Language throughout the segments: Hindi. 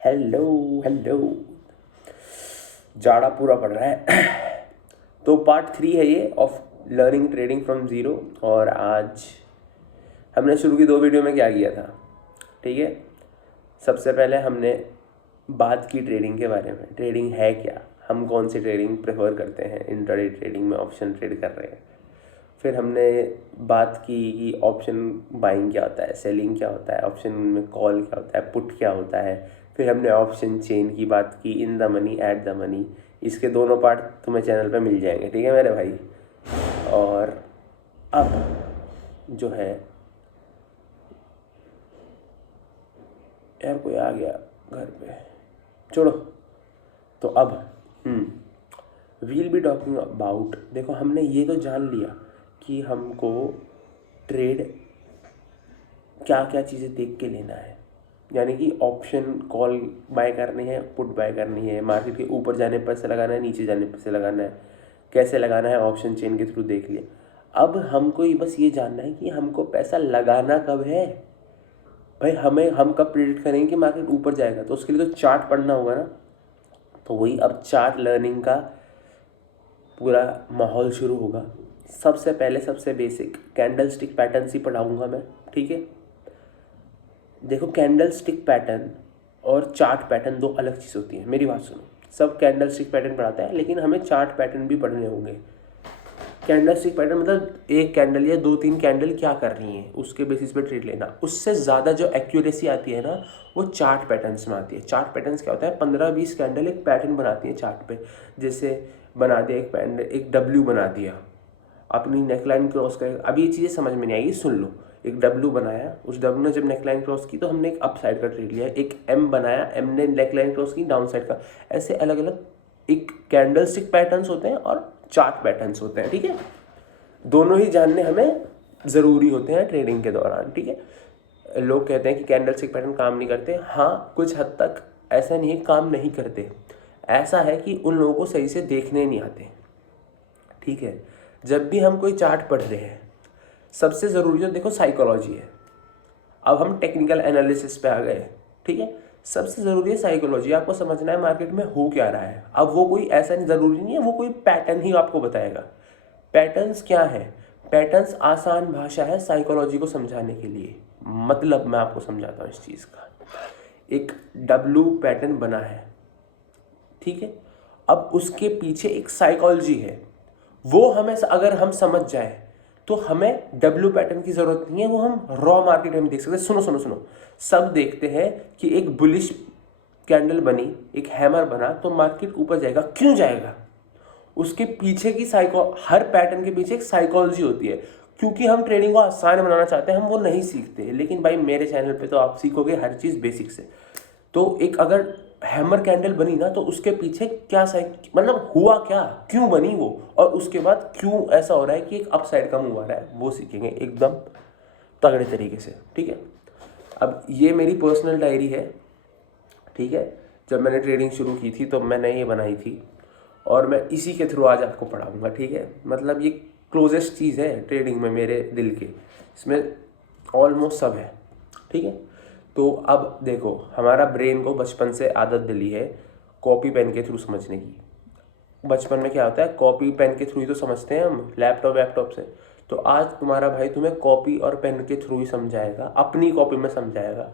Hello hello. जाड़ा पूरा पड़ रहा है। तो पार्ट 3 है ये of learning trading from zero. और आज हमने शुरू की 2 वीडियो में क्या किया था, ठीक है। सबसे पहले हमने बात की ट्रेडिंग के बारे में, ट्रेडिंग है क्या, हम कौन सी ट्रेडिंग प्रेफर करते हैं, इंट्राडे ट्रेडिंग में ऑप्शन ट्रेड कर रहे हैं। फिर हमने बात की कि ऑप्शन बाइंग क्या होता है, सेलिंग क्या होता है, ऑप्शन में कॉल क्या होता है, पुट क्या होता है। फिर हमने ऑप्शन चेन की बात की, in the money at the money. इसके दोनों पार्ट तुम्हें चैनल पे मिल जाएंगे, ठीक है मेरे भाई। और अब जो है यार, कोई आ गया घर पे, छोड़ो। तो अब वील बी टॉकिंग अबाउट, देखो हमने ये तो जान लिया कि हमको ट्रेड क्या क्या चीज़ें देख के लेना है। यानी कि ऑप्शन कॉल बाय करनी है, पुट बाय करनी है, मार्केट के ऊपर जाने पर से लगाना है, नीचे जाने पर से लगाना है, कैसे लगाना है, ऑप्शन चेन के थ्रू देख लिया। अब हमको बस ये जानना है कि हमको पैसा लगाना कब है। भाई हम कब प्रेडिक्ट करेंगे कि मार्केट ऊपर जाएगा, तो उसके लिए तो चार्ट पढ़ना होगा ना। तो वही अब चार्ट लर्निंग का पूरा माहौल शुरू होगा। सबसे पहले सबसे बेसिक कैंडल स्टिक पैटर्न ही पढ़ाऊँगा मैं, ठीक है। देखो, कैंडल स्टिक पैटर्न और चार्ट पैटर्न 2 अलग चीज़ होती है। मेरी बात सुनो, सब कैंडल स्टिक पैटर्न पढ़ाता है, लेकिन हमें चार्ट पैटर्न भी पढ़ने होंगे। कैंडल स्टिक पैटर्न मतलब एक कैंडल या 2-3 कैंडल क्या कर रही हैं, उसके बेसिस पे ट्रेड लेना। उससे ज़्यादा जो एक्यूरेसी आती है ना, वो चार्ट पैटर्न्स में आती है। चार्ट पैटर्न्स क्या होता है, 15-20 कैंडल एक पैटर्न बनाती है चार्ट पे। जैसे बना दिया एक पैटर्न, एक डब्ल्यू बना दिया, अपनी नेकलाइन क्रॉस कर। अब ये चीज़ें समझ में नहीं आएगी, सुन लो। एक डब्ल्यू बनाया, उस डब्ल्यू ने जब नेकलाइन क्रॉस की तो हमने एक अप साइड का ट्रेड लिया। एक एम बनाया, एम ने नेकलाइन क्रॉस की, डाउन साइड का। ऐसे अलग अलग एक कैंडल स्टिक पैटर्न्स होते हैं और चार्ट पैटर्न्स होते हैं, ठीक है। दोनों ही जानने हमें ज़रूरी होते हैं ट्रेडिंग के दौरान, ठीक है। लोग कहते हैं कि कैंडल स्टिक पैटर्न काम नहीं करते। हाँ, कुछ हद तक ऐसा नहीं है काम नहीं करते, ऐसा है कि उन लोगों को सही से देखने नहीं आते, ठीक है। जब भी हम कोई चार्ट पढ़ रहे हैं, सबसे ज़रूरी तो देखो साइकोलॉजी है। अब हम टेक्निकल एनालिसिस पे आ गए, ठीक है। सबसे ज़रूरी है साइकोलॉजी। आपको समझना है मार्केट में हो क्या रहा है। अब वो कोई ऐसा नहीं, ज़रूरी नहीं है वो कोई पैटर्न ही आपको बताएगा। पैटर्न्स क्या है, पैटर्न्स आसान भाषा है साइकोलॉजी को समझाने के लिए। मतलब मैं आपको समझाता हूँ इस चीज़ का। एक डब्ल्यू पैटर्न बना है, ठीक है। अब उसके पीछे एक साइकोलॉजी है, वो हमें अगर हम समझ जाए तो हमें डब्ल्यू पैटर्न की जरूरत नहीं है, वो हम रॉ मार्केट में देख सकते हैं। सुनो सुनो सुनो, सब देखते हैं कि एक बुलिश कैंडल बनी, एक हैमर बना, तो मार्केट ऊपर जाएगा। क्यों जाएगा? उसके पीछे की हर पैटर्न के पीछे एक साइकोलॉजी होती है। क्योंकि हम ट्रेडिंग को आसान बनाना चाहते हैं, हम वो नहीं सीखते। लेकिन भाई मेरे चैनल पे तो आप सीखोगे हर चीज़ बेसिक से। तो एक अगर हैमर कैंडल बनी ना, तो उसके पीछे क्या मतलब हुआ क्या, क्यों बनी वो, और उसके बाद क्यों ऐसा हो रहा है कि एक अप साइड का मूव आ रहा है, वो सीखेंगे एकदम तगड़े तरीके से, ठीक है। अब ये मेरी पर्सनल डायरी है, ठीक है। जब मैंने ट्रेडिंग शुरू की थी तो मैंने ये बनाई थी, और मैं इसी के थ्रू आज आपको पढ़ाऊँगा, ठीक है। मतलब ये क्लोजेस्ट चीज़ है ट्रेडिंग में मेरे दिल के, इसमें ऑलमोस्ट सब है, ठीक है। तो अब देखो, हमारा ब्रेन को बचपन से आदत दिली है कॉपी पेन के थ्रू समझने की। बचपन में क्या होता है, कॉपी पेन के थ्रू ही तो समझते हैं हम, लैपटॉप से। तो आज तुम्हारा भाई तुम्हें कॉपी और पेन के थ्रू ही समझाएगा, अपनी कॉपी में समझाएगा।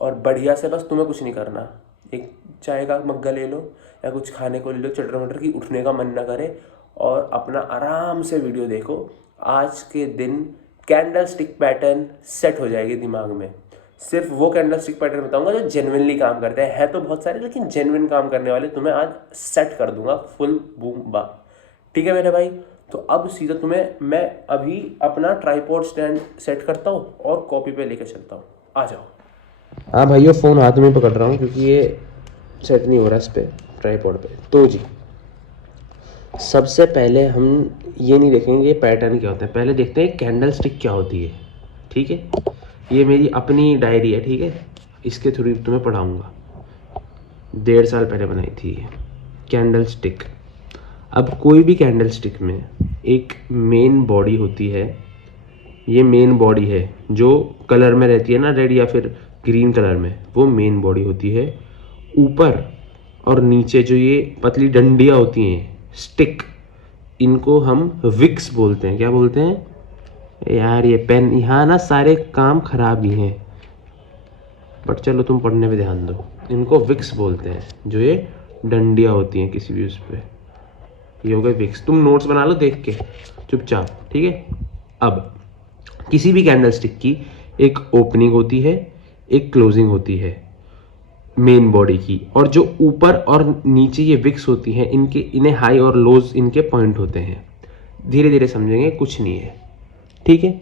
और बढ़िया से, बस तुम्हें कुछ नहीं करना, एक चाय का मग्गा ले लो या कुछ खाने को ले लो, चटर मटर की, उठने का मन ना करे, और अपना आराम से वीडियो देखो। आज के दिन कैंडल स्टिक पैटर्न सेट हो जाएगी दिमाग में। सिर्फ वो कैंडल स्टिक पैटर्न बताऊंगा जो जेन्युइनली काम करते हैं तो बहुत सारे, लेकिन जेन्युइन काम करने वाले तुम्हें आज सेट कर दूंगा फुल बूम बा, ठीक है मेरे भाई। तो अब सीधा तुम्हें मैं अभी अपना ट्राइपॉड स्टैंड सेट करता हूँ और कॉपी पे लेके चलता हूँ, आ जाओ। हाँ भाइयों, फ़ोन हाथ में पकड़ रहा हूँ क्योंकि ये सेट नहीं हो रहा इस पर, ट्राइपॉड पे। तो जी, सबसे पहले हम ये नहीं देखेंगे पैटर्न क्या होता है, पहले देखते हैं कैंडल स्टिक क्या होती है, ठीक है। ये मेरी अपनी डायरी है, ठीक है, इसके थ्रू तुम्हें पढ़ाऊँगा। 1.5 साल पहले बनाई थी ये कैंडल स्टिक। अब कोई भी कैंडल स्टिक में एक मेन बॉडी होती है, ये मेन बॉडी है जो कलर में रहती है ना, रेड या फिर ग्रीन कलर में, वो मेन बॉडी होती है। ऊपर और नीचे जो ये पतली डंडियाँ होती हैं, स्टिक, इनको हम विक्स बोलते हैं। क्या बोलते हैं यार? ये पेन यहाँ ना सारे काम खराब ही हैं, बट चलो तुम पढ़ने पे ध्यान दो। इनको विक्स बोलते हैं, जो ये डंडियाँ होती हैं किसी भी उस पर। ये हो गए विक्स। तुम नोट्स बना लो देख के चुपचाप, ठीक है। अब किसी भी कैंडल स्टिक की एक ओपनिंग होती है, एक क्लोजिंग होती है मेन बॉडी की, और जो ऊपर और नीचे ये विक्स होती हैं, इन्हें हाई और लोज इनके पॉइंट होते हैं। धीरे धीरे समझेंगे, कुछ नहीं है, ठीक है।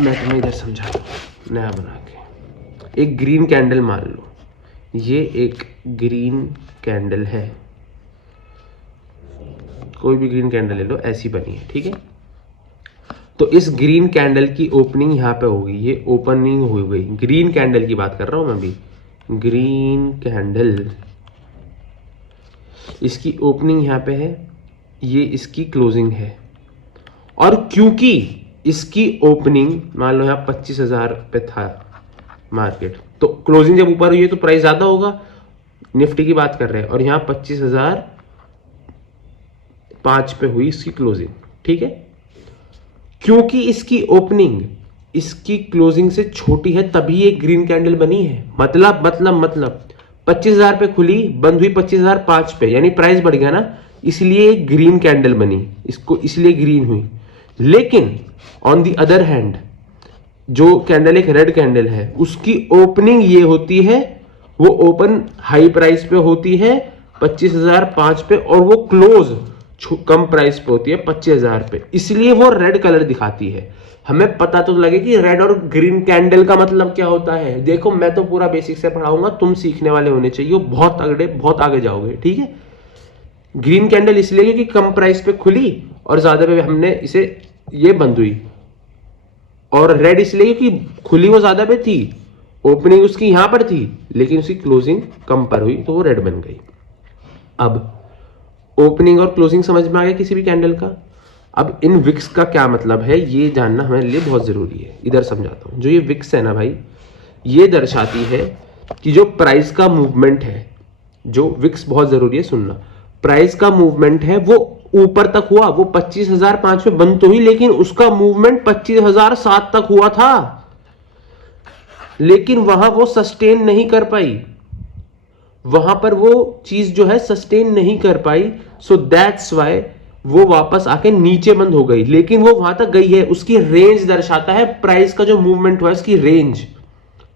मैं तुम्हें इधर समझा दूँ नया बना के। एक ग्रीन कैंडल मान लो, ये एक ग्रीन कैंडल है, कोई भी ग्रीन कैंडल ले लो, ऐसी बनी है, ठीक है। तो इस ग्रीन कैंडल की ओपनिंग यहाँ पे होगी, ये ओपनिंग हो गई। ग्रीन कैंडल की बात कर रहा हूं मैं भी, ग्रीन कैंडल, इसकी ओपनिंग यहाँ पे है, ये इसकी क्लोजिंग है। और क्योंकि इसकी ओपनिंग मान लो यहाँ 25,000 पे था मार्केट, तो क्लोजिंग जब ऊपर हुई है तो प्राइस ज्यादा होगा, निफ्टी की बात कर रहे हैं, और यहाँ 25,005 पे हुई इसकी क्लोजिंग, ठीक है। क्योंकि इसकी ओपनिंग इसकी क्लोजिंग से छोटी है तभी ये ग्रीन कैंडल बनी है। मतलब 25,000 पे खुली, बंद हुई 25,005 पे, यानी प्राइस बढ़ गया ना, इसलिए ग्रीन कैंडल बनी, इसको इसलिए ग्रीन हुई। लेकिन ऑन द अदर हैंड जो कैंडल एक रेड कैंडल है, उसकी ओपनिंग ये होती है, वो ओपन हाई प्राइस पे होती है 25,005 पे, और वो क्लोज कम प्राइस पे होती है 25,000 पे, इसलिए वो रेड कलर दिखाती है। हमें पता तो लगे कि रेड और ग्रीन कैंडल का मतलब क्या होता है। देखो मैं तो पूरा बेसिक से पढ़ाऊंगा, तुम सीखने वाले होने चाहिए, बहुत तगड़े, बहुत आगे जाओगे, ठीक है। ग्रीन कैंडल इसलिए क्योंकि कम प्राइस पे खुली और ज्यादा पे हमने इसे ये बंद हुई, और रेड इसलिए क्योंकि खुली वो ज्यादा पे थी, ओपनिंग उसकी यहां पर थी, लेकिन उसकी क्लोजिंग कम पर हुई तो वो रेड बन गई। अब ओपनिंग और क्लोजिंग समझ में आ गया किसी भी कैंडल का। अब इन विक्स का क्या मतलब है ये जानना हमारे लिए बहुत जरूरी है। इधर समझाता हूं। जो ये विक्स है ना भाई, ये दर्शाती है कि जो प्राइस का मूवमेंट है, जो विक्स बहुत जरूरी है सुनना, प्राइस का मूवमेंट है वो ऊपर तक हुआ, वो 25,005 में बंद तो हुई, लेकिन उसका मूवमेंट 25,007 तक हुआ था, लेकिन वहां वो सस्टेन नहीं कर पाई, वहां पर वो चीज जो है सस्टेन नहीं कर पाई। सो दैट्स वाई वो वापस आके नीचे बंद हो गई, लेकिन वो वहां तक गई है। उसकी रेंज दर्शाता है प्राइस का जो मूवमेंट हुआ, इसकी रेंज,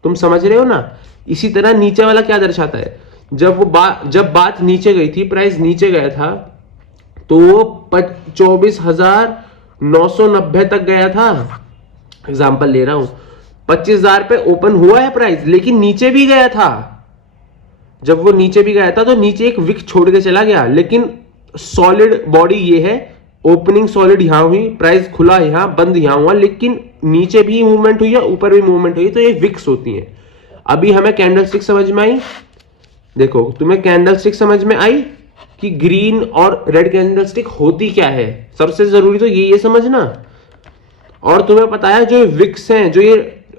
तुम समझ रहे हो ना। इसी तरह नीचे वाला क्या दर्शाता है, जब बात नीचे गई थी, प्राइस नीचे गया था, तो वो 24,990 तक गया था। एग्जाम्पल ले रहा हूं, 25,000 पे ओपन हुआ है प्राइस, लेकिन नीचे भी गया था। जब वो नीचे भी गया था तो नीचे एक विक छोड़ के चला गया, लेकिन सॉलिड बॉडी ये है, ओपनिंग सॉलिड यहां हुई, प्राइस खुला यहां, बंद यहां हुआ, लेकिन नीचे भी मूवमेंट हुई है, ऊपर भी मूवमेंट हुई, तो ये विक्स होती है। अभी हमें कैंडल स्टिक समझ में आई। देखो तुम्हें कैंडल स्टिक समझ में आई कि ग्रीन और रेड कैंडल स्टिक होती क्या है। सबसे जरूरी तो ये समझना। और तुम्हें पता है जो विक्स हैं, जो ये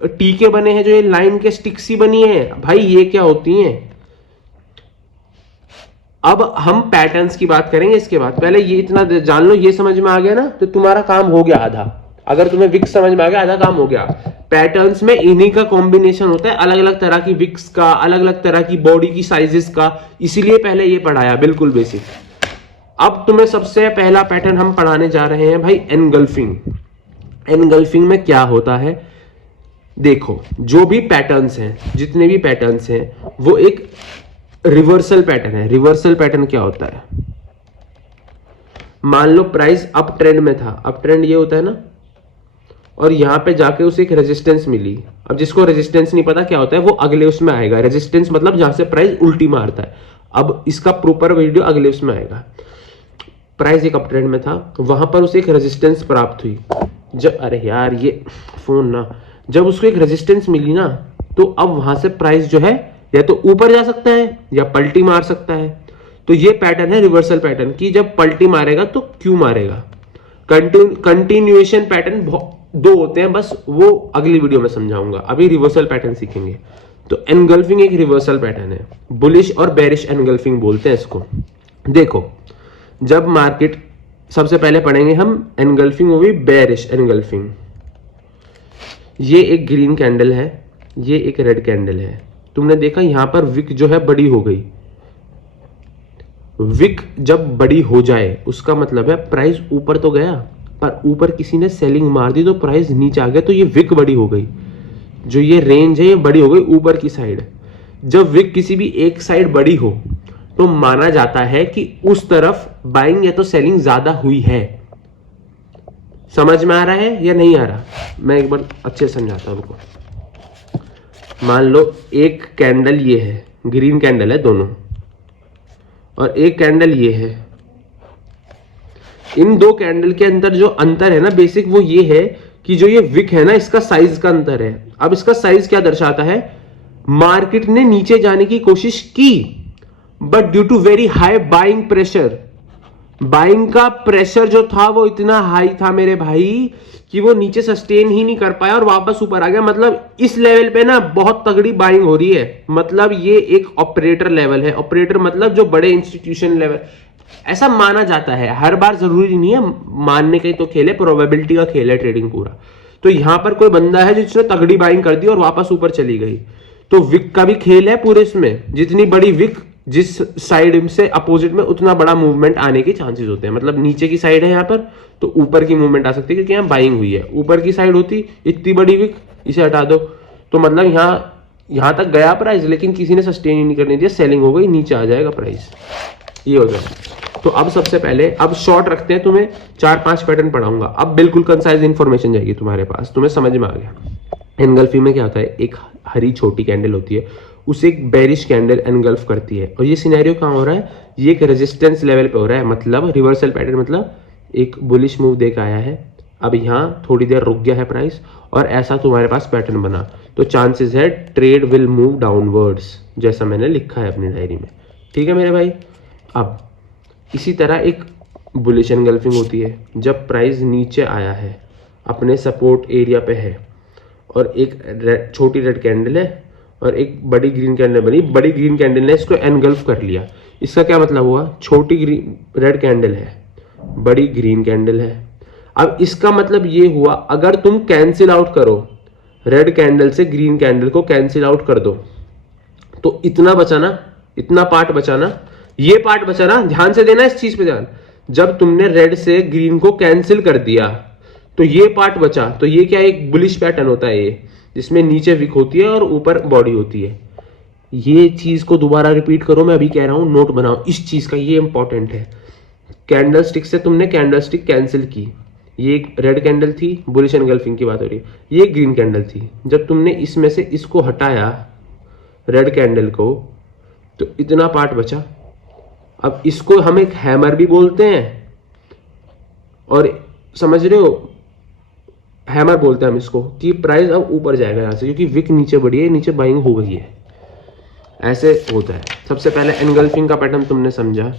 टीके बने हैं, जो ये लाइन के स्टिक सी बनी है, भाई ये क्या होती हैं। अब हम पैटर्न्स की बात करेंगे इसके बाद। पहले ये इतना जान लो, ये समझ में आ गया ना, तो तुम्हारा काम हो गया आधा। अगर तुम्हें विक्स समझ में आ गया, आधा काम हो गया। पैटर्न्स में इन्हीं का कॉम्बिनेशन होता है, अलग अलग तरह की विक्स का, अलग अलग तरह की बॉडी की साइजेस का, इसीलिए पहले ये पढ़ाया, बिल्कुल बेसिक। अब तुम्हें सबसे पहला पैटर्न हम पढ़ाने जा रहे हैं भाई, एनगल्फिंग। एनगल्फिंग में क्या होता है, देखो जो भी पैटर्न्स हैं, जितने भी पैटर्न्स हैं, वो एक रिवर्सल पैटर्न है। रिवर्सल पैटर्न क्या होता है, मान लो प्राइस अप ट्रेंड में था, अप ट्रेंड ये होता है ना, और यहां पे जाके उसे एक रेजिस्टेंस मिली। अब जिसको रेजिस्टेंस नहीं पता क्या होता है, वो अगले उसमें आएगा। रेजिस्टेंस मतलब जहां से प्राइस उल्टी मारता है। अब इसका प्रॉपर वीडियो अगले उसमें आएगा। प्राइस एक अप ट्रेंड में था, वहां पर उसे एक रेजिस्टेंस प्राप्त हुई। जब, अरे यार ये फोन ना, जब उसको एक रेजिस्टेंस मिली ना, तो अब वहां से प्राइस जो है या तो ऊपर जा सकता है या पलटी मार सकता है। तो ये पैटर्न है रिवर्सल पैटर्न की। जब पलटी मारेगा तो क्यों मारेगा। कंटिन्यूएशन पैटर्न दो होते हैं बस, वो अगली वीडियो में समझाऊंगा। अभी रिवर्सल पैटर्न सीखेंगे। तो एनगल्फिंग एक रिवर्सल पैटर्न है, बुलिश और बेरिश एनगल्फिंग बोलते हैं इसको। देखो जब मार्केट, सबसे पहले पढ़ेंगे हम एनगल्फिंग होगी बेरिश एनगल्फिंग। ये एक ग्रीन कैंडल है, ये एक रेड कैंडल है। तुमने देखा यहां पर विक जो है बड़ी हो गई। विक जब बड़ी हो जाए उसका मतलब है प्राइस ऊपर तो गया, पर ऊपर किसी ने सेलिंग मार दी तो प्राइस नीचे आ गया, तो ये विक बड़ी हो गई। जो ये रेंज है ये बड़ी हो गई ऊपर की साइड। जब विक किसी भी एक साइड बड़ी हो तो माना जाता है कि उस तरफ बाइंग या तो सेलिंग ज्यादा हुई है। समझ में आ रहा है या नहीं आ रहा? मैं एक बार अच्छे से समझाता हूं उनको। मान लो एक कैंडल ये है, ग्रीन कैंडल है दोनों, और एक कैंडल ये है। इन दो कैंडल के अंदर जो अंतर है ना बेसिक, वो ये है कि जो ये विक है ना इसका साइज का अंतर है। अब इसका साइज क्या दर्शाता है? मार्केट ने नीचे जाने की कोशिश की, but due to very high buying pressure, buying का प्रेशर जो था वो इतना हाई था मेरे भाई कि वो नीचे सस्टेन ही नहीं कर पाया और वापस ऊपर आ गया। मतलब इस लेवल पे ना बहुत तगड़ी बाइंग हो रही है। मतलब ये एक ऑपरेटर लेवल है। ऑपरेटर मतलब जो बड़े इंस्टीट्यूशन लेवल, ऐसा माना जाता है। हर बार जरूरी नहीं है मानने का ही तो खेल है, प्रोबेबिलिटी का खेल है ट्रेडिंग पूरा। तो यहां पर कोई बंदा है जिसने तगड़ी बाइंग कर दी और वापस ऊपर चली गई, तो विक का भी खेल है पूरे इसमें। जितनी बड़ी विक जिस साइड से अपोजिट में, उतना बड़ा मूवमेंट आने के चांसेस होते हैं। मतलब नीचे की साइड है यहाँ पर तो ऊपर की मूवमेंट आ सकती है क्योंकि यहाँ बाइंग हुई है। ऊपर की साइड होती इतनी बड़ी विक, इसे हटा दो तो मतलब यहाँ तक गया प्राइस, लेकिन किसी ने सस्टेन ही नहीं करने दिया, सेलिंग हो गई, नीचे आ जाएगा प्राइस। ये हो जाए। तो अब सबसे पहले अब शॉर्ट रखते हैं, तुम्हें 4-5 पैटर्न पढ़ाऊंगा। अब बिल्कुल कंसाइज इंफॉर्मेशन जाएगी तुम्हारे पास, तुम्हें समझ में आ गया। एनगल्फिंग में क्या होता है? एक हरी छोटी कैंडल होती है, उसे एक बेरिश कैंडल एनगल्फ करती है। और ये सिनेरियो कहाँ हो रहा है? ये एक रेजिस्टेंस लेवल पे हो रहा है। मतलब रिवर्सल पैटर्न, मतलब एक बुलिश मूव देकर आया है, अब यहाँ थोड़ी देर रुक गया है प्राइस और ऐसा तुम्हारे पास पैटर्न बना, तो चांसेस है ट्रेड विल मूव डाउनवर्ड्स, जैसा मैंने लिखा है अपनी डायरी में। ठीक है मेरे भाई। अब इसी तरह एक बुलिश एनगल्फिंग होती है जब प्राइस नीचे आया है, अपने सपोर्ट एरिया पे है, और एक छोटी रेड कैंडल है और एक बड़ी ग्रीन कैंडल बनी। बड़ी ग्रीन कैंडल ने इसको एनगल्फ कर लिया। इसका क्या मतलब हुआ? छोटी रेड कैंडल है, बड़ी ग्रीन कैंडल है। अब इसका मतलब ये हुआ, अगर तुम कैंसिल आउट करो, रेड कैंडल से ग्रीन कैंडल को कैंसिल आउट कर दो, तो इतना बचाना, इतना पार्ट बचाना, ये पार्ट बचाना। ध्यान से देना इस चीज पे ध्यान। जब तुमने रेड से ग्रीन को कैंसिल कर दिया तो ये पार्ट बचा। तो ये क्या, एक बुलिश पैटर्न होता है ये, जिसमें नीचे विक होती है और ऊपर बॉडी होती है। ये चीज को दोबारा रिपीट करो, मैं अभी कह रहा हूं, नोट बनाओ इस चीज का, ये इंपॉर्टेंट है। कैंडल स्टिक से तुमने कैंडल स्टिक कैंसिल की, ये एक रेड कैंडल थी, बुलिश एनगल्फिंग की बात हो रही है, ये ग्रीन कैंडल थी। जब तुमने इसमें से इसको हटाया रेड कैंडल को, तो इतना पार्ट बचा। अब इसको हम एक हैमर भी बोलते हैं, और समझ रहे हो, हैमर बोलते हैं हम इसको, कि प्राइस अब ऊपर जाएगा यहां से, क्योंकि विक नीचे बढ़ी है, नीचे बाइंग हो गई है। ऐसे होता है। सबसे पहले एनगल्फिंग का पैटर्न तुमने समझा।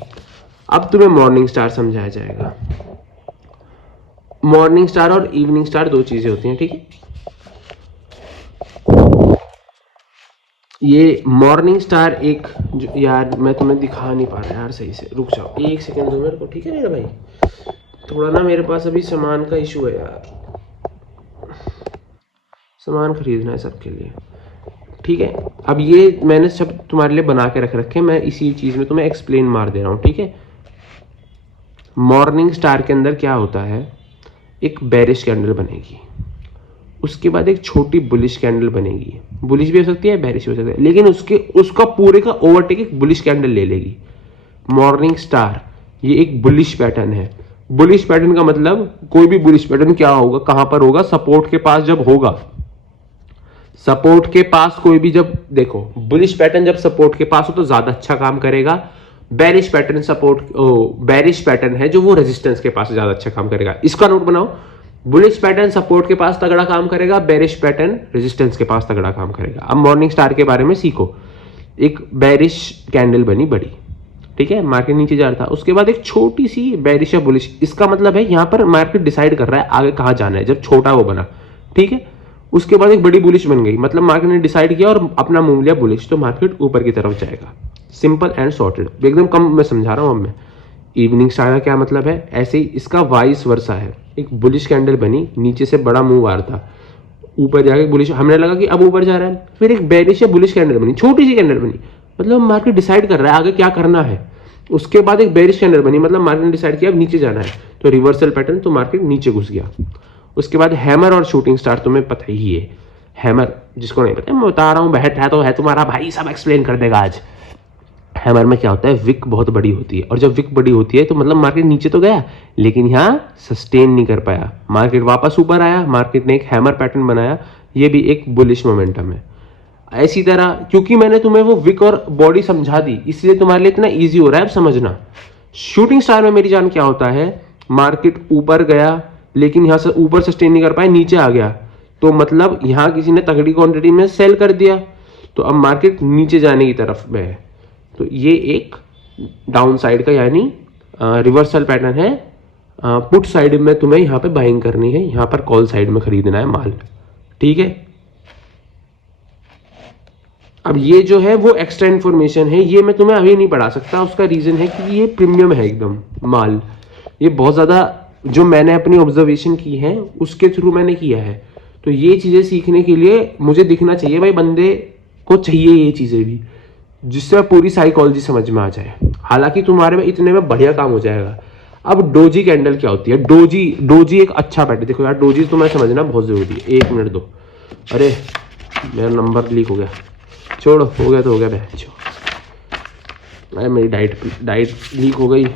अब तुम्हें मॉर्निंग स्टार समझाया जाएगा। मॉर्निंग स्टार और इवनिंग स्टार दो चीजें होती हैं, ठीक है। ये मॉर्निंग स्टार एक यार मैं तुम्हें दिखा नहीं पा रहा यार सही से, रुक जाओ एक सेकेंड दो मेरे को, ठीक है मेरे भाई। थोड़ा ना मेरे पास अभी सामान का इशू है यार, सामान खरीदना है सबके लिए, ठीक है। अब ये मैंने सब तुम्हारे लिए बना के रख रखे, मैं इसी चीज में तुम्हें एक्सप्लेन मार दे रहा हूँ, ठीक है। मॉर्निंग स्टार के अंदर क्या होता है, एक बेरिश कैंडल बनेगी, उसके बाद एक छोटी बुलिश कैंडल बनेगी। बुलिश भी हो सकती है, बेरिश भी हो सकती है, लेकिन उसका पूरे का ओवरटेक एक बुलिश कैंडल ले लेगी। मॉर्निंग स्टार ये एक बुलिश पैटर्न है। बुलिश पैटर्न का मतलब, कोई भी बुलिश पैटर्न क्या होगा, कहां पर होगा, सपोर्ट के पास जब होगा। सपोर्ट के पास कोई भी, जब देखो बुलिश पैटर्न जब सपोर्ट के पास हो तो ज्यादा अच्छा काम करेगा। बेरिश पैटर्न बेरिश पैटर्न है जो वो रेजिस्टेंस के पास ज्यादा अच्छा काम करेगा। इसका नोट बनाओ, बुलिश पैटर्न सपोर्ट के पास तगड़ा काम करेगा, बेरिश पैटर्न रेजिस्टेंस के पास तगड़ा काम करेगा। अब मॉर्निंग स्टार के बारे में सीखो। एक बेरिश कैंडल बनी बड़ी, ठीक है, मार्केट नीचे जा रहा था, उसके बाद एक छोटी सी बेरिश या बुलिश। इसका मतलब है यहां पर मार्केट डिसाइड कर रहा है आगे कहां जाना है, जब छोटा वो बना, ठीक है। उसके बाद एक बड़ी बुलिश बन गई, मतलब मार्केट ने डिसाइड किया और अपना मूव लिया बुलिश, तो मार्केट ऊपर की तरफ जाएगा। सिंपल एंड सॉर्टेड, एकदम कम मैं समझा रहा हूँ अब मैं। इवनिंग स्टार का क्या मतलब है, ऐसे ही इसका वाइस वर्सा है। एक बुलिश कैंडल बनी, नीचे से बड़ा मूव आ रहा था, ऊपर जाके बुलिश, हमें लगा कि अब ऊपर जा रहा है, फिर एक बेरिश या बुलिश कैंडल बनी, छोटी सी कैंडल बनी, मतलब मार्केट डिसाइड कर रहा है आगे क्या करना है। उसके बाद एक बेरिश कैंडल बनी, मतलब मार्केट ने डिसाइड किया अब नीचे जाना है, तो रिवर्सल पैटर्न, तो मार्केट नीचे घुस गया। उसके बाद हैमर और शूटिंग स्टार तुम्हें पता ही है। हैमर जिसको नहीं पता, मैं बता रहा हूँ, बैठ है तो है तुम्हारा भाई, सब एक्सप्लेन कर देगा आज। हैमर में क्या होता है, विक बहुत बड़ी होती है, और जब विक बड़ी होती है तो मतलब मार्केट नीचे तो गया लेकिन यहाँ सस्टेन नहीं कर पाया, मार्केट वापस ऊपर आया, मार्केट ने एक हैमर पैटर्न बनाया, ये भी एक बुलिश मोमेंटम है। ऐसी तरह क्योंकि मैंने तुम्हें वो विक और बॉडी समझा दी, इसलिए तुम्हारे लिए इतना ईजी हो रहा है अब समझना। शूटिंग स्टार में मेरी जान क्या होता है, मार्केट ऊपर गया लेकिन यहाँ से ऊपर सस्टेन नहीं कर पाया, नीचे आ गया, तो मतलब यहाँ किसी ने तगड़ी क्वांटिटी में सेल कर दिया, तो अब मार्केट नीचे जाने की तरफ में है। तो ये एक डाउन साइड का यानी रिवर्सल पैटर्न है। पुट साइड में तुम्हें यहाँ पे बाइंग करनी है, यहाँ पर कॉल साइड में खरीदना है माल, ठीक है। अब ये जो है वो एक्स्ट्रा इन्फॉर्मेशन है, ये मैं तुम्हें अभी नहीं पढ़ा सकता, उसका रीजन है कि ये प्रीमियम है एकदम माल, ये बहुत ज़्यादा जो मैंने अपनी ऑब्जर्वेशन की है उसके थ्रू मैंने किया है। तो ये चीज़ें सीखने के लिए मुझे दिखना चाहिए भाई, बंदे को चाहिए ये चीज़ें भी, जिससे पूरी साइकोलॉजी समझ में आ जाए। हालांकि तुम्हारे में इतने में बढ़िया काम हो जाएगा। अब डोजी कैंडल क्या होती है, डोजी एक अच्छा पैटर्न, देखो यार डोजी तुम्हें समझना बहुत जरूरी है, 1 मिनट दो। अरे मेरा नंबर लीक हो गया, छोड़ो, हो गया तो हो गया बहन। अरे मेरी डाइट लीक हो गई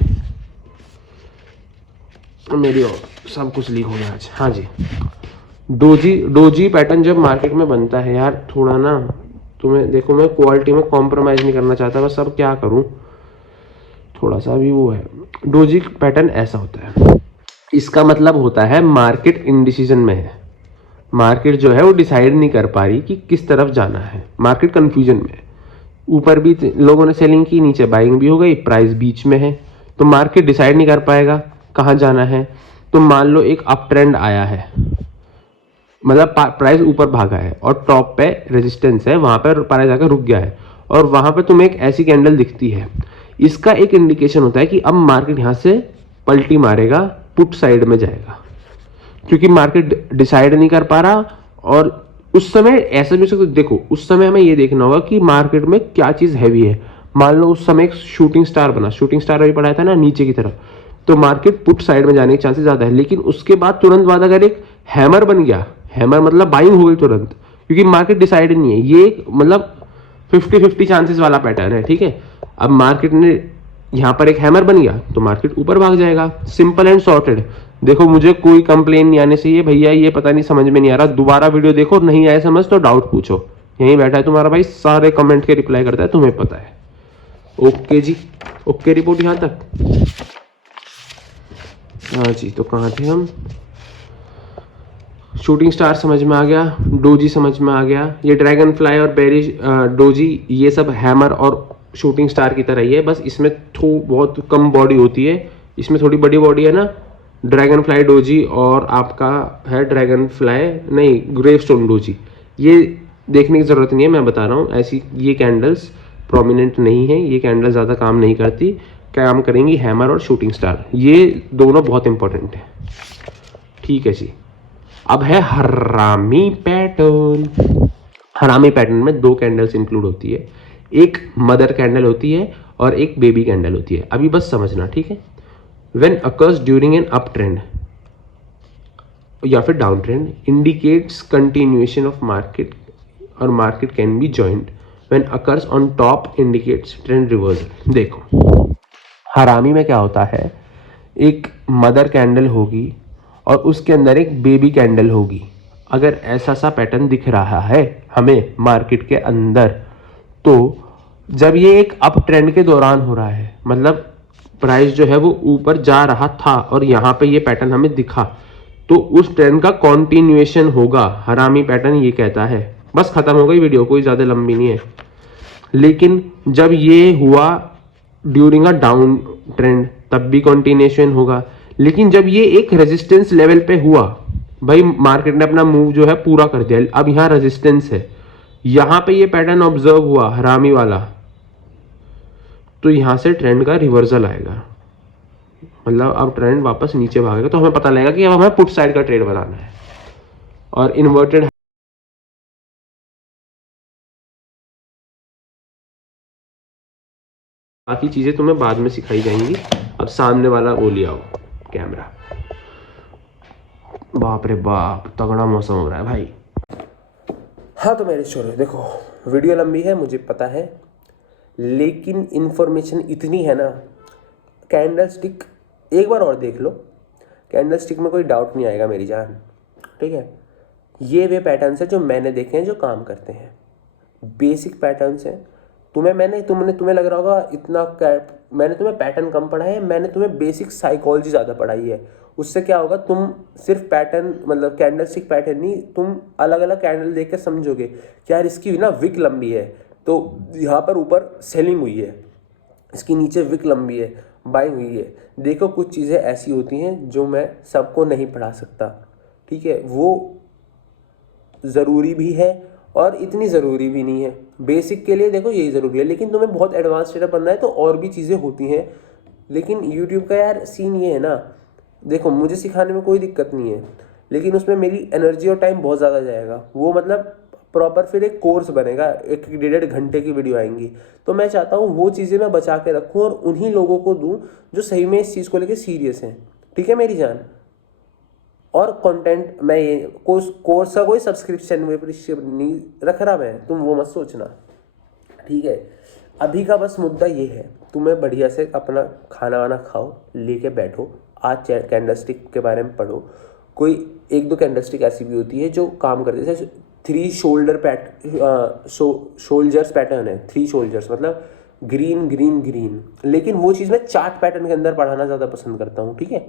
मेरी, और सब कुछ लीक हो गया आज। हाँ जी, डोजी पैटर्न जब मार्केट में बनता है यार, थोड़ा ना तुम्हें देखो, मैं क्वालिटी में कॉम्प्रोमाइज नहीं करना चाहता, बस अब क्या करूं, थोड़ा सा भी वो है। डोजी पैटर्न ऐसा होता है, इसका मतलब होता है मार्केट इनडिसीजन में है, मार्केट जो है वो डिसाइड नहीं कर पा रही कि किस तरफ जाना है, मार्केट कंफ्यूजन में है। ऊपर भी लोगों ने सेलिंग की, नीचे बाइंग भी हो गई, प्राइस बीच में है, तो मार्केट डिसाइड नहीं कर पाएगा कहाँ जाना है। तो मान लो एक अप ट्रेंड आया है, मतलब प्राइस ऊपर भागा है और टॉप पे रेजिस्टेंस है, वहां पर प्राइस आकर रुक गया है, और वहां पे तुम्हें एक ऐसी कैंडल दिखती है, इसका एक इंडिकेशन होता है कि अब मार्केट यहां से पलटी मारेगा, पुट साइड में जाएगा, क्योंकि मार्केट डिसाइड नहीं कर पा रहा। और उस समय ऐसा भी सकते, देखो उस समय हमें ये देखना होगा कि मार्केट में क्या चीज हैवी है। मान लो उस समय एक शूटिंग स्टार बना, शूटिंग स्टार अभी पढ़ाया था ना नीचे की तरफ, तो मार्केट पुट साइड में जाने के चांसेस ज्यादा है। लेकिन उसके बाद तुरंत बाद अगर एक हैमर बन गया, हैमर मतलब बाइंग हो गई तुरंत, क्योंकि मार्केट डिसाइड नहीं है, ये एक मतलब 50-50 चांसेस वाला पैटर्न है, ठीक है। अब मार्केट ने यहाँ पर एक हैमर बन गया तो मार्केट ऊपर भाग जाएगा, सिंपल एंड सॉर्टेड। देखो मुझे कोई कंप्लेन नहीं आने चाहिए, भैया ये पता नहीं समझ में नहीं आ रहा, दोबारा वीडियो देखो, नहीं आए समझ तो डाउट पूछो, यहीं बैठा है तुम्हारा भाई, सारे कमेंट के रिप्लाई करता है, तुम्हें पता है। ओके जी, ओके रिपोर्ट यहाँ तक। हाँ जी, तो कहाँ थे हम, शूटिंग स्टार समझ में आ गया, डोजी समझ में आ गया, ये ड्रैगन फ्लाई और बेरिश डोजी ये सब हैमर और शूटिंग स्टार की तरह ही है, बस इसमें बहुत कम बॉडी होती है, इसमें थोड़ी बड़ी बॉडी है ना। ड्रैगन फ्लाई डोजी और आपका है ड्रैगन फ्लाई नहीं ग्रेवस्टोन डोजी, ये देखने की ज़रूरत नहीं है, मैं बता रहा हूँ ऐसी ये कैंडल्स प्रोमिनेंट नहीं है, ये कैंडल ज़्यादा काम नहीं करती, काम करेंगी हैमर और शूटिंग स्टार, ये दोनों बहुत इंपॉर्टेंट है, ठीक है जी। अब है हरामी पैटर्न। हरामी पैटर्न में 2 कैंडल्स इंक्लूड होती है, एक मदर कैंडल होती है और एक बेबी कैंडल होती है, अभी बस समझना, ठीक है। When occurs during an up trend या फिर down trend indicates continuation of market और market can be joint, when occurs on top indicates trend reversal. देखो हरामी में क्या होता है, एक मदर कैंडल होगी और उसके अंदर एक बेबी कैंडल होगी। अगर ऐसा सा पैटर्न दिख रहा है हमें मार्केट के अंदर, तो जब ये एक अप ट्रेंड के दौरान हो रहा है, मतलब प्राइस जो है वो ऊपर जा रहा था और यहाँ पे ये पैटर्न हमें दिखा, तो उस ट्रेंड का कॉन्टिन्यूएशन होगा, हरामी पैटर्न ये कहता है। बस खत्म हो गई वीडियो, कोई ज़्यादा लंबी नहीं है। लेकिन जब ये हुआ ड्यूरिंग अ डाउन ट्रेंड तब भी कॉन्टिन्यूएशन होगा, लेकिन जब ये एक रेजिस्टेंस लेवल पे हुआ भाई मार्केट ने अपना मूव जो है पूरा कर दिया, अब यहाँ रेजिस्टेंस है, यहाँ पे ये पैटर्न ऑब्जर्व हुआ हरामी वाला, तो यहाँ से ट्रेंड का रिवर्सल आएगा, मतलब अब ट्रेंड वापस नीचे भागेगा, तो हमें पता लगेगा कि अब हमें पुट साइड का ट्रेड बनाना है। और इन्वर्टेड बाकी चीजें तुम्हें बाद में सिखाई जाएंगी। अब सामने वाला वो ले आओ कैमरा। बाप रे बाप, तगड़ा मौसम हो रहा है भाई। हाँ तो मेरे शोर, देखो वीडियो लंबी है मुझे पता है, लेकिन इन्फॉर्मेशन इतनी है ना। कैंडल स्टिक एक बार और देख लो, कैंडल स्टिक में कोई डाउट नहीं आएगा मेरी जान, ठीक है। ये वे पैटर्न्स है जो मैंने देखे हैं जो काम करते हैं, बेसिक पैटर्न्स हैं। तुम्हें लग रहा होगा इतना मैंने तुम्हें पैटर्न कम पढ़ा है, मैंने तुम्हें बेसिक साइकोलॉजी ज़्यादा पढ़ाई है। उससे क्या होगा, तुम सिर्फ पैटर्न मतलब कैंडल स्टिक पैटर्न नहीं, तुम अलग अलग कैंडल देख कर समझोगे कि यार इसकी ना विक लंबी है तो यहाँ पर ऊपर सेलिंग हुई है, इसकी नीचे विक लंबी है बाइंग हुई है। देखो कुछ चीज़ें ऐसी होती हैं जो मैं सबको नहीं पढ़ा सकता, ठीक है, वो ज़रूरी भी है और इतनी ज़रूरी भी नहीं है। बेसिक के लिए देखो यही ज़रूरी है, लेकिन तुम्हें बहुत एडवांस ट्रेडर बनना है तो और भी चीज़ें होती हैं। लेकिन यूट्यूब का यार सीन ये है ना, देखो मुझे सिखाने में कोई दिक्कत नहीं है, लेकिन उसमें मेरी एनर्जी और टाइम बहुत ज़्यादा जाएगा। वो मतलब प्रॉपर फिर एक कोर्स बनेगा, 1-1.5 घंटे की वीडियो आएंगी। तो मैं चाहता हूँ वो चीज़ें मैं बचा के रखूँ और उन्हीं लोगों को दूँ जो सही में इस चीज़ को लेकर सीरियस हैं, ठीक है मेरी जान। और कंटेंट मैं ये कोर्स का कोई सब्सक्रिप्शन नहीं रख रहा मैं, तुम वो मत सोचना, ठीक है। अभी का बस मुद्दा ये है, तुम्हें बढ़िया से अपना खाना वाना खाओ, लेके बैठो, आज कैंडल स्टिक के बारे में पढ़ो। कोई 1-2 कैंडल स्टिक ऐसी भी होती है जो काम करती है, जैसे 3 शोल्डर शोल्जर्स पैटर्न है, 3 शोल्जर्स मतलब ग्रीन ग्रीन ग्रीन, लेकिन वो चीज़ मैं चार्ट पैटर्न के अंदर पढ़ाना ज़्यादा पसंद करता हूँ, ठीक है।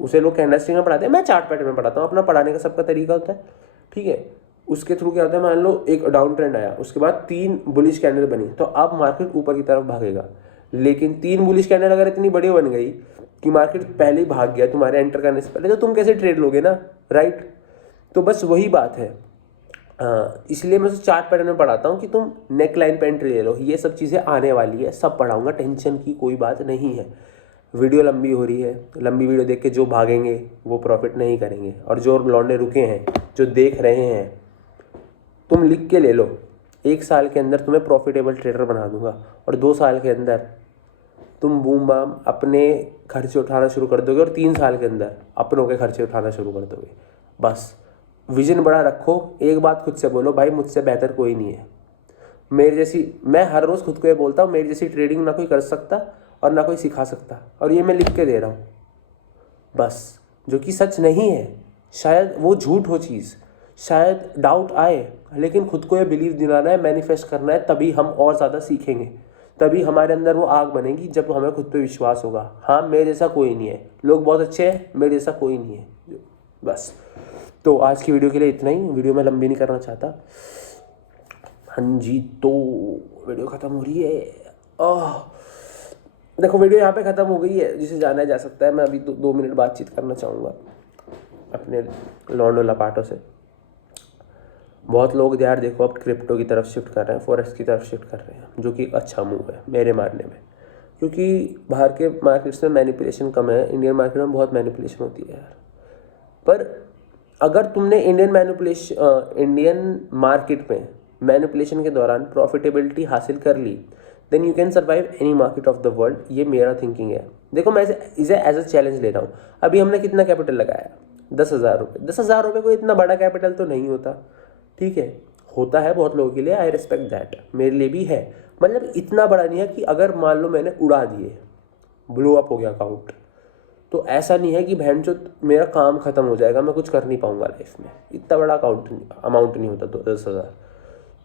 उसे लोग कैंडल स्टिक में पढ़ाते हैं, मैं चार्ट पैटर्न में पढ़ाता हूँ, अपना पढ़ाने का सबका तरीका होता है, ठीक है। उसके थ्रू क्या होता है, मान लो एक डाउन ट्रेंड आया, उसके बाद 3 बुलिश कैंडल बनी, तो अब मार्केट ऊपर की तरफ भागेगा। लेकिन 3 बुलिश कैंडल अगर इतनी बड़ी बन गई कि मार्केट पहले ही भाग गया तुम्हारे एंटर करने से पहले, तो तुम कैसे ट्रेड लोगे ना, राइट। तो बस वही बात है, इसलिए मैं उसे चार्ट पैटर्न में पढ़ाता हूँ कि तुम नेक लाइन पे एंट्री ले लो। ये सब चीज़ें आने वाली है, सब पढ़ाऊँगा, टेंशन की कोई बात नहीं है। वीडियो लंबी हो रही है, लंबी वीडियो देख के जो भागेंगे वो प्रॉफिट नहीं करेंगे, और जो लौंडे रुके हैं जो देख रहे हैं, तुम लिख के ले लो, 1 साल के अंदर तुम्हें प्रॉफिटेबल ट्रेडर बना दूंगा, और 2 साल के अंदर तुम बूम बाम अपने खर्चे उठाना शुरू कर दोगे, और 3 साल के अंदर अपनों के खर्चे उठाना शुरू कर दोगे। बस विजन बड़ा रखो, एक बात खुद से बोलो, भाई मुझसे बेहतर कोई नहीं है। मेरे जैसी, मैं हर रोज़ खुद को ये बोलता हूँ, मेरी जैसी ट्रेडिंग ना कोई कर सकता और ना कोई सिखा सकता, और ये मैं लिख के दे रहा हूँ बस, जो कि सच नहीं है। शायद वो झूठ हो चीज़, शायद डाउट आए, लेकिन खुद को ये बिलीव दिलाना है, मैनिफेस्ट करना है, तभी हम और ज़्यादा सीखेंगे, तभी हमारे अंदर वो आग बनेगी जब हमें खुद पे विश्वास होगा। हाँ मेरे जैसा कोई नहीं है, लोग बहुत अच्छे हैं, मेरे जैसा कोई नहीं है, बस। तो आज की वीडियो के लिए इतना ही, वीडियो मैं लंबी नहीं करना चाहता। हाँ जी, तो वीडियो ख़त्म हो रही है। देखो वीडियो यहाँ पे ख़त्म हो गई है, जिसे जाना जा सकता है। मैं अभी 2 मिनट बातचीत करना चाहूँगा अपने लौंडो लपाटों से। बहुत लोग यार देखो अब क्रिप्टो की तरफ शिफ्ट कर रहे हैं, फॉरेक्स की तरफ शिफ्ट कर रहे हैं, जो कि अच्छा मूव है मेरे मानने में, क्योंकि बाहर के मार्केट्स में मैनिपुलेशन कम है, इंडियन मार्केट में बहुत मैनिपुलेशन होती है यार। पर अगर तुमने इंडियन मार्केट में मैनिपुलेशन के दौरान प्रॉफिटेबिलिटी हासिल कर ली, then you can survive any market of the world. ये मेरा थिंकिंग है। देखो मैं इसे एज अ चैलेंज ले रहा हूँ। अभी हमने कितना कैपिटल लगाया, 10,000 रुपये। 10,000 रुपये कोई इतना बड़ा कैपिटल तो नहीं होता, ठीक है, होता है बहुत लोगों के लिए, आई रिस्पेक्ट दैट, मेरे लिए भी है। मतलब इतना बड़ा नहीं है कि अगर मान लो मैंने उड़ा दिए, ब्लो अप हो गया अकाउंट, तो ऐसा नहीं है कि बहन जो मेरा काम खत्म हो जाएगा, मैं कुछ कर नहीं पाऊंगा लाइफ में। इतना बड़ा अमाउंट नहीं होता 10,000।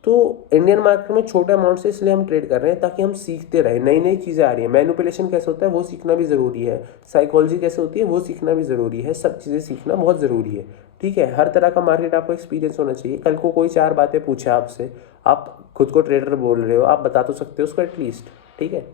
तो इंडियन मार्केट में छोटे अमाउंट से इसलिए हम ट्रेड कर रहे हैं ताकि हम सीखते रहें, नई नई चीज़ें आ रही हैं। मैनिपुलेशन कैसे होता है वो सीखना भी ज़रूरी है, साइकोलॉजी कैसे होती है वो सीखना भी ज़रूरी है, सब चीज़ें सीखना बहुत ज़रूरी है, ठीक है। हर तरह का मार्केट आपको एक्सपीरियंस होना चाहिए। कल को कोई 4 बातें पूछे आपसे, आप खुद को ट्रेडर बोल रहे हो, आप बता तो सकते हो उसको एटलीस्ट, ठीक है।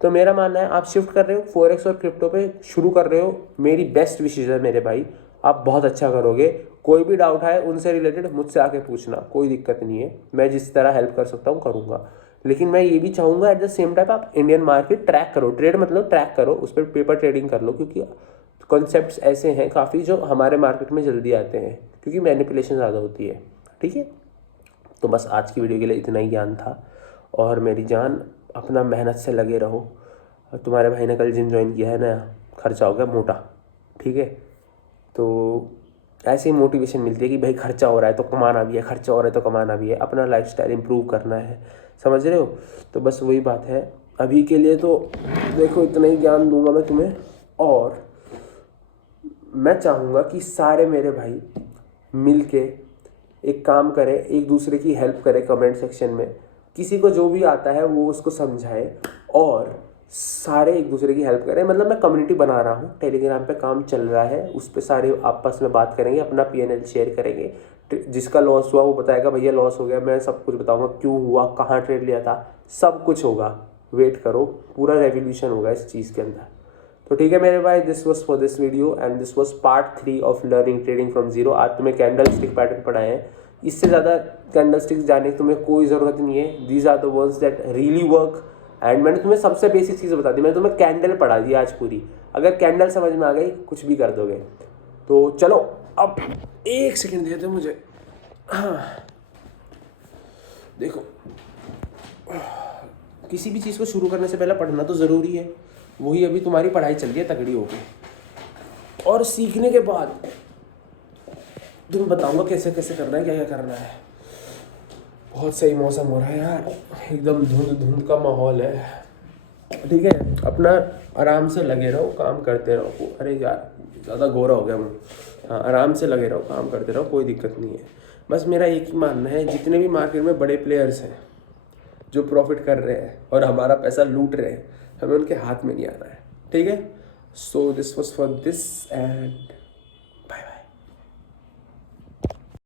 तो मेरा मानना है आप शिफ्ट कर रहे हो फॉरेक्स और क्रिप्टो पे, शुरू कर रहे हो, मेरी बेस्ट विशेष है मेरे भाई। आप बहुत अच्छा करोगे। कोई भी डाउट है उनसे रिलेटेड मुझसे आके पूछना, कोई दिक्कत नहीं है, मैं जिस तरह हेल्प कर सकता हूँ करूँगा। लेकिन मैं ये भी चाहूँगा एट द सेम टाइम आप इंडियन मार्केट ट्रैक करो, ट्रेड मतलब ट्रैक करो, उस पर पेपर ट्रेडिंग कर लो, क्योंकि कॉन्सेप्ट्स ऐसे हैं काफ़ी जो हमारे मार्केट में जल्दी आते हैं, क्योंकि मैनिपुलेशन ज़्यादा होती है। ठीक है, तो बस आज की वीडियो के लिए इतना ही ज्ञान था। और मेरी जान, अपना मेहनत से लगे रहो। तुम्हारे भाई ने कल जिम ज्वाइन किया है नया, खर्चा हो गया मोटा। ठीक है, तो ऐसे ही मोटिवेशन मिलती है कि भाई खर्चा हो रहा है तो कमाना भी है, खर्चा हो रहा है तो कमाना भी है, अपना लाइफस्टाइल इंप्रूव करना है, समझ रहे हो। तो बस वही बात है। अभी के लिए तो देखो इतना ही ज्ञान दूंगा मैं तुम्हें। और मैं चाहूँगा कि सारे मेरे भाई मिल के एक काम करें, एक दूसरे की हेल्प करें। कमेंट सेक्शन में किसी को जो भी आता है वो उसको समझाए और सारे एक दूसरे की हेल्प करें। मतलब मैं कम्युनिटी बना रहा हूँ, टेलीग्राम पे काम चल रहा है, उस पर सारे आपस में बात करेंगे, अपना PNL शेयर करेंगे। जिसका लॉस हुआ वो बताएगा भैया लॉस हो गया, मैं सब कुछ बताऊँगा क्यों हुआ, कहाँ ट्रेड लिया था, सब कुछ होगा। वेट करो, पूरा रेवोल्यूशन होगा इस चीज़ के अंदर। तो ठीक है मेरे भाई, this was for this video and this was part 3 of learning trading from zero. आज तुम्हें कैंडल स्टिक पैटर्न पढ़ाए हैं, इससे ज़्यादा कैंडल स्टिक्स जाने की तुम्हें कोई ज़रूरत नहीं है। These are the words that really work. And मैंने तुम्हें सबसे बेसिक चीज़ बता दी, मैंने तुम्हें कैंडल पढ़ा दी आज पूरी। अगर कैंडल समझ में आ गई कुछ भी कर दोगे। तो चलो अब 1 सेकेंड दे दो मुझे। हाँ देखो, किसी भी चीज़ को शुरू करने से पहले पढ़ना तो ज़रूरी है, वही अभी तुम्हारी पढ़ाई चल रही है तगड़ी होके। और सीखने के बाद तुम्हें बताऊंगा कैसे कैसे करना है, क्या क्या करना है। बहुत सही मौसम हो रहा है यार, एकदम धुंध धुंध का माहौल है। ठीक है, अपना आराम से लगे रहो, काम करते रहो। अरे यार ज़्यादा गोरा हो गया मैं। हाँ, आराम से लगे रहो, काम करते रहो, कोई दिक्कत नहीं है। बस मेरा एक ही मानना है, जितने भी मार्केट में बड़े प्लेयर्स हैं जो प्रॉफिट कर रहे हैं और हमारा पैसा लूट रहे हैं, हमें उनके हाथ में नहीं आना है। ठीक है, so this was for this and